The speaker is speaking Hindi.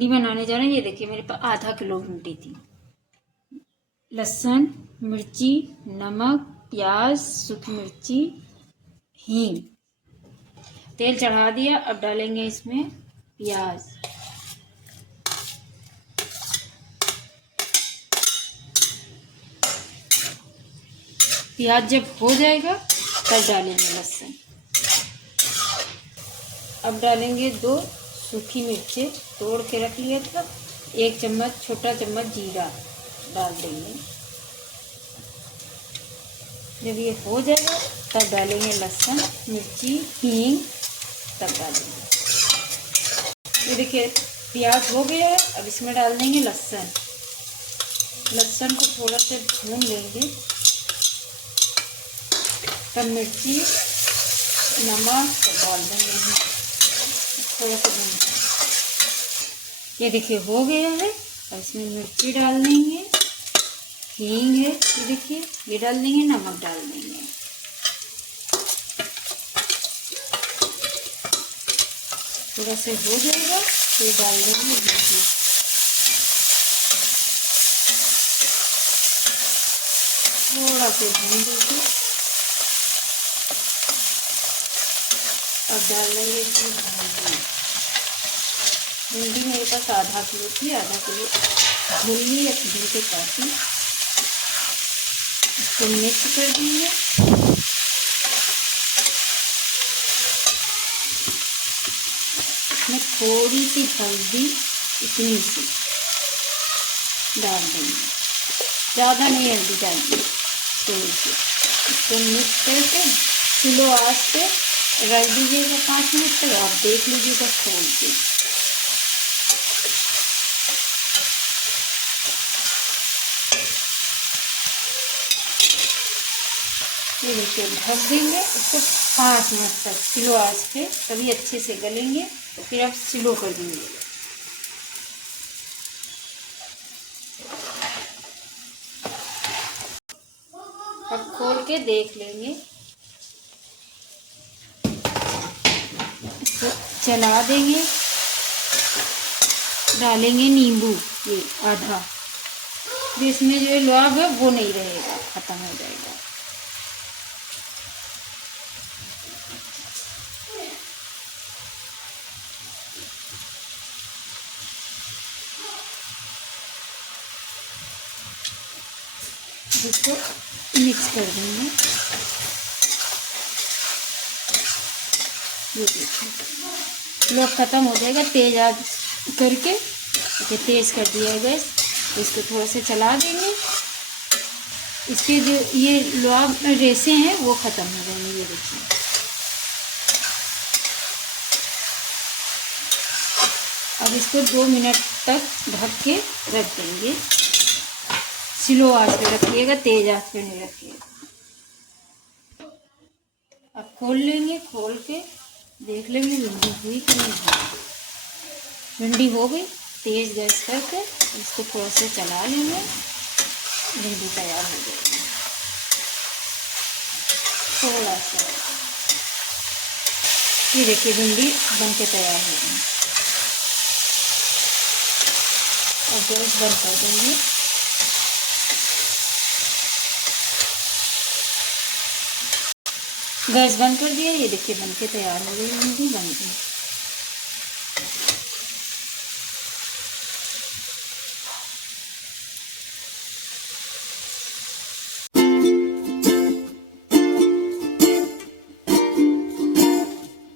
भिंडी बनाने जा रहे हैं। ये देखिए मेरे पास आधा किलो भिंडी थी। लहसुन, मिर्ची, नमक, प्याज, सूखी मिर्ची, हींग। तेल चढ़ा दिया। अब डालेंगे इसमें प्याज। प्याज जब हो जाएगा तब डालेंगे लहसुन। अब डालेंगे 2 सूखी मिर्चें तोड़ के रख लिया था। 1 चम्मच, छोटा चम्मच जीरा डाल देंगे। जब ये हो जाएगा तब डालेंगे लहसुन, मिर्ची, हींग, तब डालेंगे। ये देखिए प्याज हो गया है। अब इसमें डाल देंगे लहसुन। लहसुन को थोड़ा सा भून लेंगे। तब मिर्ची, नमक डाल देंगे थोड़ा सा भून। ये देखिए हो गया है। अब इसमें मिर्ची डाल देंगे, हींग है ये देखिए ये डाल देंगे, नमक डाल देंगे। थोड़ा सा हो जाएगा फिर डाल देंगे मिर्ची। थोड़ा सा भून देंगे। अब डाल देंगे इसमें भिंडी। भिंडी मेरे पास आधा किलो थी। आधा किलो धुल ली या धुल के काटी। इसको मिक्स कर देंगे। इसमें थोड़ी सी हल्दी, इतनी सी डाल देंगे, ज़्यादा नहीं हल्दी डालेंगे, थोड़ी सी। इसको मिक्स करके स्लो आंच पे रख दीजिएगा 5 मिनट तक। आप देख लीजिएगा खोल के। ये देखिए ढक देंगे इसको 5 मिनट तक स्लो आंच पे, तभी अच्छे से गलेंगे। तो फिर आप स्लो कर देंगे। अब खोल के देख लेंगे। इसको चला देंगे। डालेंगे नींबू, ये आधा। फिर इसमें जो लौंग है वो नहीं रहेगा, खत्म हो जाएगा। इसको मिक्स कर देंगे। ये देखिए लोग खत्म हो जाएगा। तेज आंच करके इसे तेज कर दिया है गैस। इसको थोड़ा सा चला देंगे। इसके जो ये लौंग रेसे हैं वो खत्म हो जाएंगे। ये देखिए अब इसको 2 मिनट तक ढक के रख देंगे। स्लो आंच पे रखिएगा, तेज आंच पे नहीं रखिएगा। अब खोल लेंगे। खोल के देख लेंगे भिंडी हुई कि नहीं हुई। भिंडी हो गई। तेज गैस करके इसको थोड़ा सा चला लेंगे। भिंडी तैयार हो जाएगी। थोड़ा सा ये देखिए भिंडी बन के तैयार हो गई। अब गैस बंद कर देंगे। गैस बंद कर दिया। ये देखिए बन के तैयार हो गई भिंडी। बन गई।